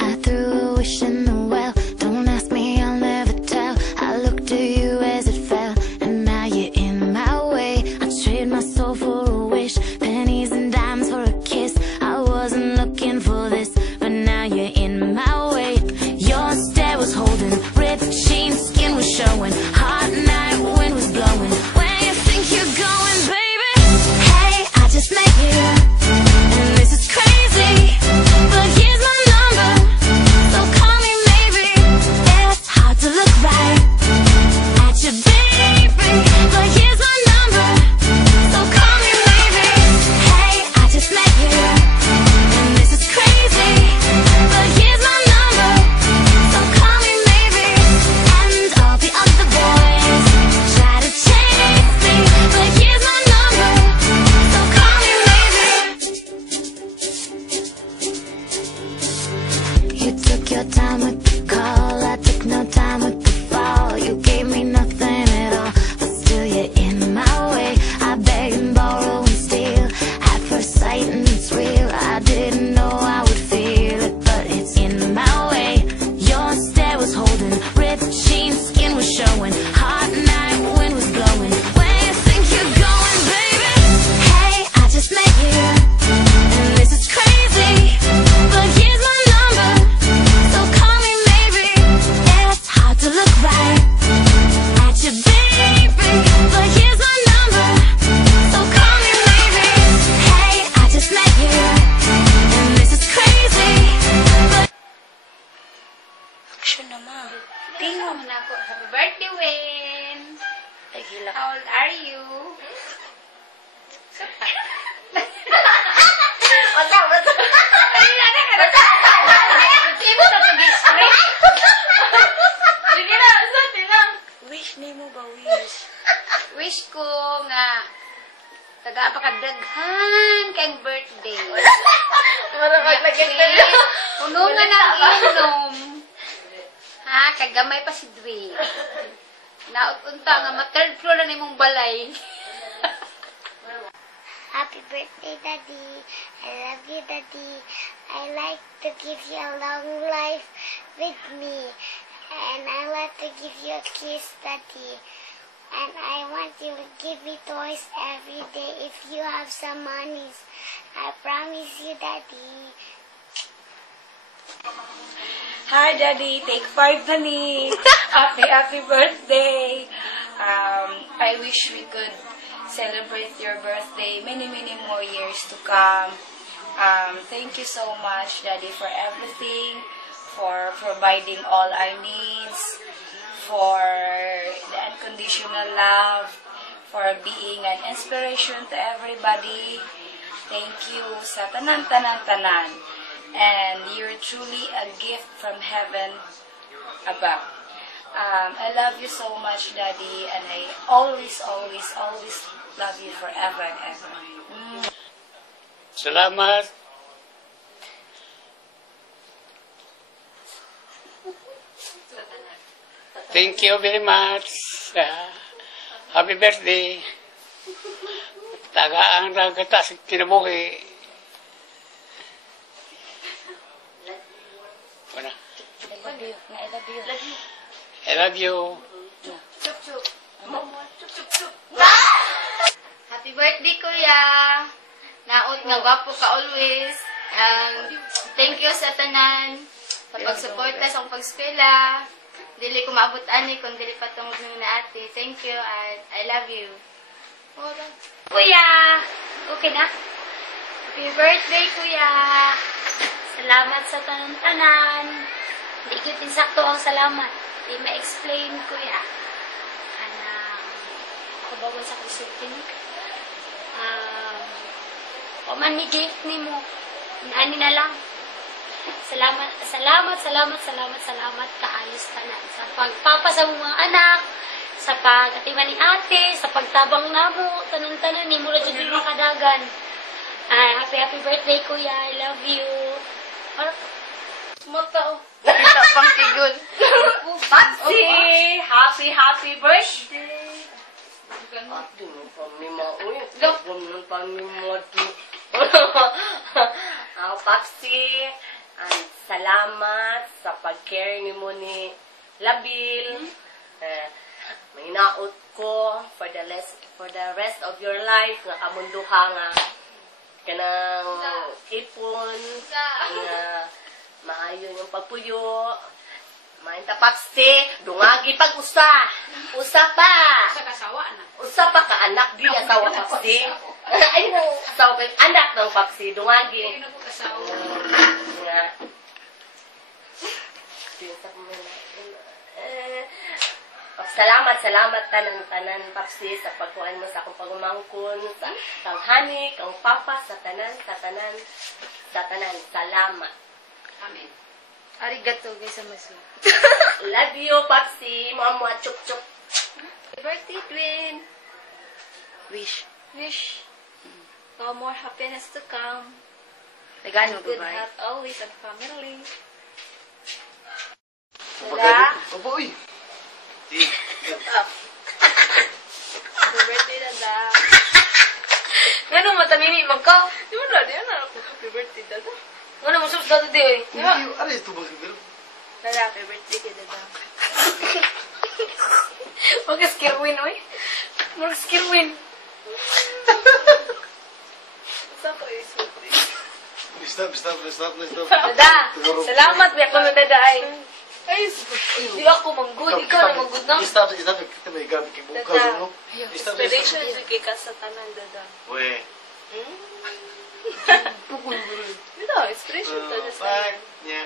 I threw a wish in the well. Don't ask me, I'll never tell. I looked to you as it fell, and now you're in my way. I trade my soul for a wish, pennies and dimes for a kiss. I wasn't looking for this, but now you're in my way. Your stare was holding, ripped jeans, skin was showing. Hot night, wind was blowing. Where you think you're going, baby? Hey, I just met you, and this is crazy, but here's my number, so call me maybe. It's hard to look right at you, baby, but here's my number, so call me maybe. Hey, I just met you, and this is crazy, but here's my number, so call me maybe. And all the other boys try to chase me, but here's my number, so call me maybe. You took your time with the call, I took no time with the fall. You gave me nothing at all, but still you're in my way. I beg and borrow and steal at first sight, and it's real. I didn't know I would feel it, but it's in my way. Your stare was holding, ripped jeans, skin was showing. Hot night, wind was blowing. Where you think you're going, baby? Hey, I just met you, and this is crazy, but here's my number, so call me maybe. It's hard to look right at you, baby, but here's my number, so call me maybe. Hey, I just met you, and this is crazy, but Action naman. Tingnan mo na ako. Happy birthday, Wayne! Ay, hilak. How old are you? Wata! Ay, nana ka na. Hindi mo sa pag-history. Hindi na, sati lang. Wish ni mo ba, wish? Wish ko nga taga-apakadaghan kayong birthday. Marang maglagay tayo. Unungan ang inom. Ha, kagamay pa si Dwayne. Naut-unta nga, ma-third floor na nimong balay. Happy birthday, Daddy. I love you, Daddy. I like to give you a long life with me. And I like to give you a kiss, Daddy. And I want you to give me toys every day if you have some monies. I promise you, Daddy. Hi, Daddy. Take 5, honey. Happy birthday. I wish we could celebrate your birthday many more years to come. Thank you so much, Daddy, for everything, for providing all our needs, for the unconditional love, for being an inspiration to everybody. Thank you sa tanan. And you're truly a gift from heaven above. I love you so much, Daddy, and I always love you forever and ever. Salamat. Thank you very much. Happy birthday. Tagaan lang kita sa kinabuhi. I love you. Happy birthday, Kuya. Naot nga gwapo ka always. Thank you sa tanan sa pagsuporta sa akong pag-eskwela. Dili ko maabot ani kung dili patungod nung na ate. Thank you and I love you. Kuya, okay na? Happy birthday, Kuya. Salamat sa tanan-tanan. Di gyud insakto ang salamat. Di ma-explain, Kuya. Kabawan sa kusulti ni. O man ni gift ni mo. Ani na lang. Salamat kaayos tanan sa pagpapa sa mga anak, sa pag-atiman ni ate, sa pagtabang namo, tanan-tanan ni mo ra jud makadagan. Happy birthday, Kuya. I love you. Mata kita pang kigol. Happy birthday. Papsi, salamat sa pag-care ni mo ni Labil. May naot ko for the rest of your life nga kamundo ka nga kanang ipon nga maayo yung pagpuyo. Mainta Papsi, dungagi pag-usa. Usa pa. Usa pa ka anak di asawa Papsi. Ay na asawa kay anak ng Papsi, dungagi. Nga. Salamat tanan Papsi sa pagkuhan mo sa akong pagumangkon sa kang hani, kang papa sa tanan. Salamat. Amen. Arigato guys, amasu. Love you, Papsi. Mua chup-chup. Happy birthday, twin. Wish. No more happiness to come. Nagano Good ba? health always and family. Dada. Opo, uy. Happy birthday, Dada. Ngano matamimi magka? Di mo na, happy birthday, Dada. Ngano mo subs dati di oy. Ano ito ba? Dada, happy birthday kay Dada. Wag ka skirwin oy. Wag skirwin. Sa ko is surprise. Stop. Dada, salamat biya ko dada ay. Ay, Di ako manggod, ikaw na manggod na. Stop. Kita may gabi kay buka, Dada. no? Stop. Inspiration is kay ka sa tanan, Dada. Weh. Dito, inspiration to the tanan. Nya.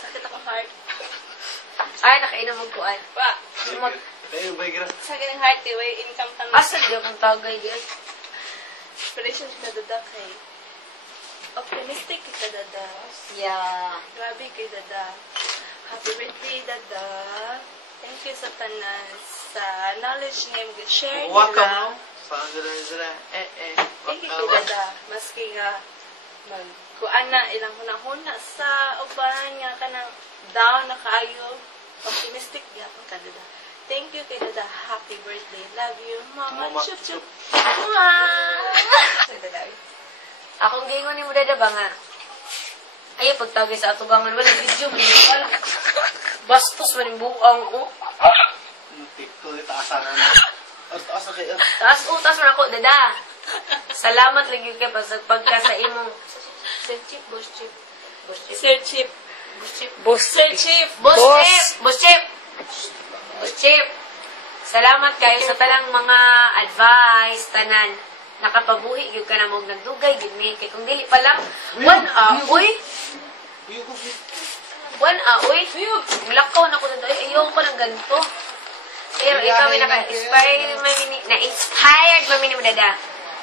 Sakit ako heart. Ay, nakainom mo kuan. Pa, Tayo ba gira? sakit ang heart, way income tanan. Asa di akong tagay di ay. Inspiration ka, Dada, kay optimistic ka, Dada. Yeah. Grabe kay Dada. Happy birthday, Dada. Thank you sa tanan. Sa knowledge niya, share Waka nila. mo. Saan sila? Thank you kay Dada. Maski nga, kuan na ilang hunahuna sa uban nga kanang down na kaayo. Optimistic gyapon ka, Dada. Thank you kay Dada. Happy birthday. Love you, Mama. Mama. Chup chup. Akong gingon ni mo dada ba nga? Ay, pagtagay sa atubangan, wala video mo. Bastos man yung buang ko. Tikto, taasan. Taas na kayo. Taas man ako, dada. Salamat lagi kay pagka sa imong Sir Chip, Boss Chip. Boss Chip. Sir Chip. Boss Sir Chip. Boss Chip. Salamat kayo sa tanang mga advice, tanan. Nakapabuhi, yun ka na mong nagdugay, yun ni. Kaya kung dili pa lang, uy. Lakaw na ko na doon. Ayoko ng ganito. Pero ikaw ay na-inspired mami ni Dada.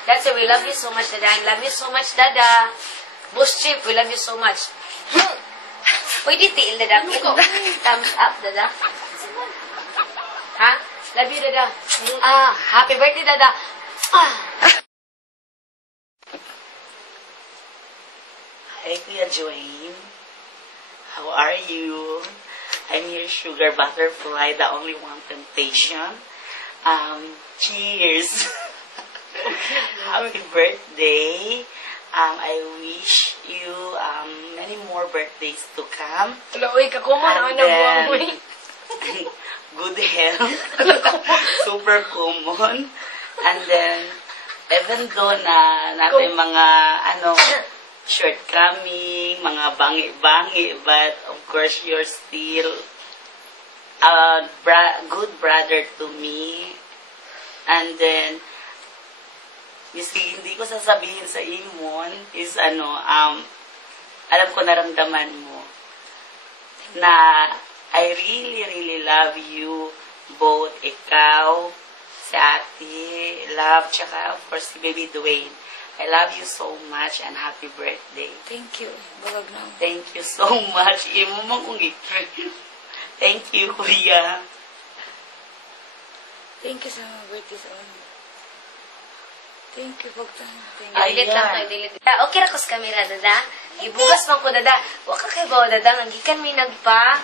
That's why we love you so much, Dada. I love you so much, Dada. Boss Chip, we love you so much. Pwede tiil, Dada. Thumbs up, Dada. Ha? Love you, Dada. Happy birthday, Dada. Hi, Kuya Joanne. How are you? I'm your sugar butterfly, the only one temptation. Cheers! Happy birthday. I wish you many more birthdays to come. Uy, kakumon ako na buwang mo eh. Good health. Super common. And then, even though na natin mga shortcoming, mga bangi-bangi, but of course you're still a good brother to me. And then, miski hindi ko sasabihin sa imon is alam ko naramdaman mo na I really, really love you both, ikaw, si Ate, love, tsaka of course si Baby Dwayne. I love you so much and happy birthday. Thank you. Bagag na. Thank you so much. Imo man kong Thank you, Kuya. Thank you sa mga birthday sa una. Thank you, Bogdan. Ayan. Delete. Okay ra ko sa camera, Dada. Ibugas man ko, Dada. Wa ka kay bawa, Dada. Nagikan may nagpa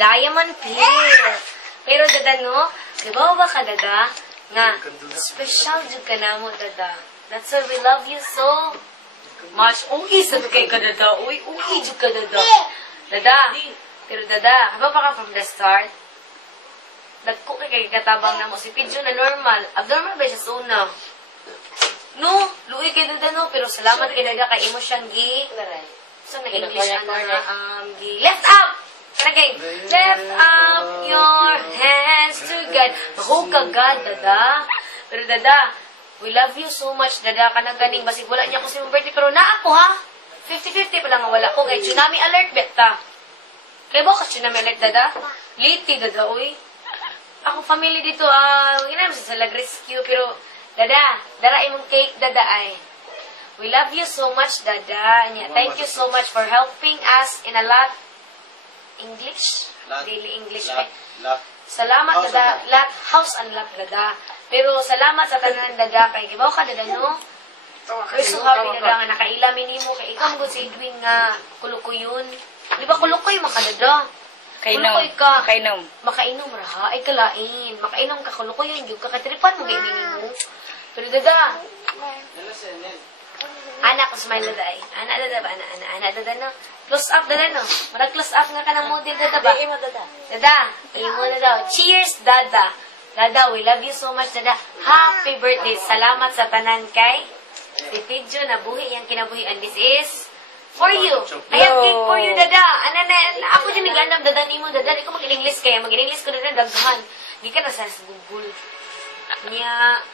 Diamond Pearl. Pero, Dada, no? Kay bawa ba ka, Dada? nga special jud ka namo dada. That's why we love you so much. Uy, sa kay ka dada. Uy, jud ka dada. Dada. Pero dada, haba pa ka from the start? Dagko kay katabang na mo si Pidjo na normal. Abnormal ba siya sa una? No, luwi kay dada no, pero salamat kay dada kay imo siyang so na English gi left up. Kanagay, left up your hands to God. Mahog ka God, dada. Pero dada, we love you so much, dada. Kanaganing, basig wala niya ko sa birthday. Pero na ako, ha? 50-50 pa lang ang wala ko. Kaya tsunami alert, beta. Kaya ba ka tsunami alert, dada? Liti, dada, uy. Ako, family dito, ginam sa lag-rescue. Pero, dada, dara imong cake, dada, ay. We love you so much, dada. Thank you so much for helping us in a lot English? Daily English. Salamat, dada. House and lot, dada. Pero salamat sa tanan, dada. Kay kibaw ka, dada, no? We're so happy, dada, nga nakailamin mo. Kay ikaw mo si Edwin nga kulukuyon. Di ba kulukoy maka, dada? Kulukoy ka. Makainom, raha. Ay, kalain. Makainom ka, kulukoyon. Yung kakatripan mo, gaining mo. Pero, dada. Anak ko smile, dada, ay. Anak, dada ba? Anak, dada, no? Close up, dada, no? Marag close up nga ka ng model, dada ba? Dada, imo na daw. Cheers, dada. Dada, we love you so much, dada. Happy birthday. Salamat sa tanan kay si Pidjo na buhi yung kinabuhi. And this is for you. I have cake for you, dada. Ako dyan nag-andam, dada, ni mo, dada. Di ko mag-English kaya. Mag-English ko, dada, daghan. Di ka na sa Google. Niya.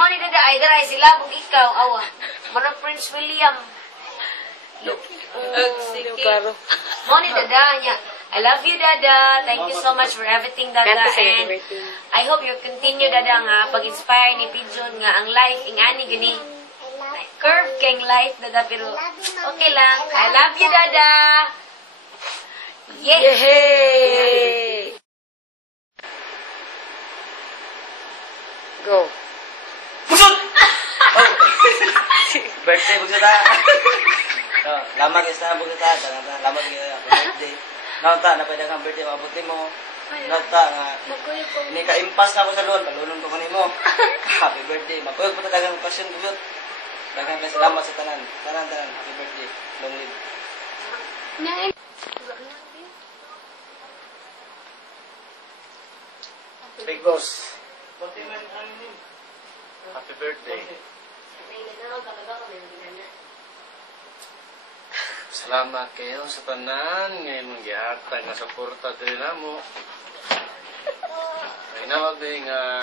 Mo ni dada, ay daray sila, kung ikaw, awa. Marang Prince William. Mo ni dada niya. I love you, dada. Thank you so much for everything, dada. And I hope you continue, dada, nga pag-inspire ni Pidjon nga ang life, ingani gini. Curve keng life, dada, pero okay lang. I love you, dada. Yay! Go. Birthday bugsata. Lama guys na bugsata. Lama gyud birthday. Nauta na pwede kang birthday mabuti mo. Nauta nga. Ni ka impas na ko sa loon, balulong ko kanimo. Happy birthday. Makuyog pa dagang passion gud. Dagang kay salamat sa tanan. Tanan. Happy birthday. Long live. Big boss. Happy birthday. Salamat kayo sa tanan. Ngayon mong gihatag nga suporta din namo. Ay nawag din nga